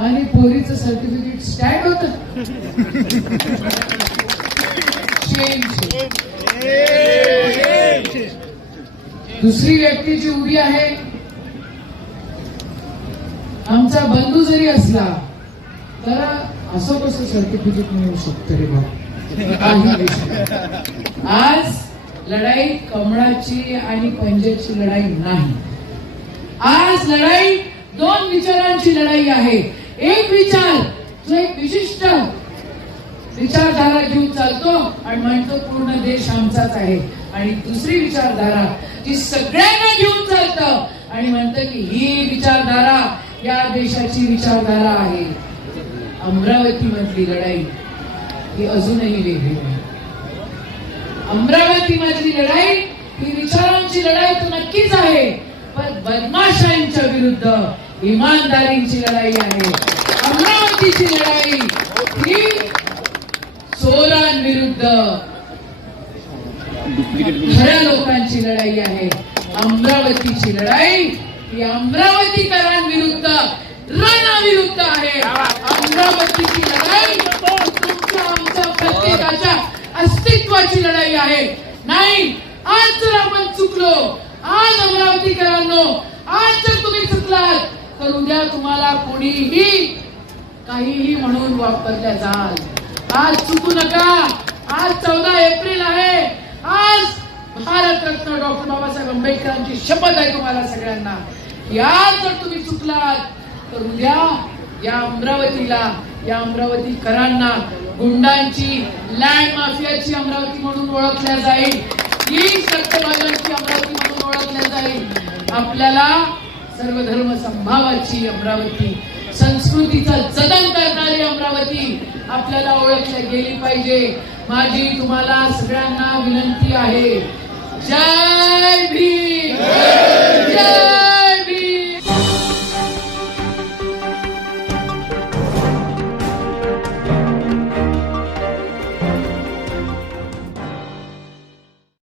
आणि पोरीचं certificate stand होत. दुसरी व्यक्ती जी उभी आहे आमचा बंधू जरी असला तर असं कसं सर्टिफिकेट मिळू शकतं रे बाबा? आज लढाई कमळाची आणि पंजाची लढाई नाही. आज लढाई दोन विचारांची लढाई आहे. एक विचार जो एक विशिष्ट विचारधारा घेऊन चालतो आणि म्हणतो पूर्ण देश आमचाच आहे. आणि दुसरी विचारधारा जी सगळ्यांना घेऊन चालतं आणि म्हणतं की ही विचारधारा या देशाची विचारधारा आहे. अमरावती मधली लढाई ही अजूनही वेगळी आहे. अमरावती मधली लढाई ही विचारांची लढाई तर नक्कीच आहे पण बदमाशांच्या विरुद्ध इमानदारींची लढाई आहे. अमरावतीची लढाई ही सोलांविरुद्ध खऱ्या लोकांची लढाई आहे. अमरावतीची लढाई ही अमरावतीकरांविरुद्ध राणाविरुद्ध आहे. अमरावतीची लढाई तुमच्या आमच्या प्रत्येकाच्या अस्तित्वाची लढाई आहे. नाही आज जर आपण चुकलो आज अमरावतीकरांनो आज जर तुम्ही चुकलात तर उद्या तुम्हाला कोणीही काहीही म्हणून वापरल्या जाल. आज चुकू नका. आज चौदा एप्रिल आहे. आज भारतरत्न डॉक्टर बाबासाहेब आंबेडकरांची शपथ आहे तुम्हाला सगळ्यांना. या जर तुम्ही चुकलात तर उद्या या अमरावतीला या अमरावतीकरांना गुंडांची लँड माफियाची अमरावती म्हणून ओळखल्या जाईल. ही सत्यवादांची अमरावती म्हणून ओळखल्या जाईल. आपल्याला सर्व धर्म संभावाची अमरावती. संस्कृतीचा जतन करणारी अमरावती आपल्याला ओळखल्या गेली पाहिजे. माझी तुम्हाला सगळ्यांना विनंती आहे. जय भीम!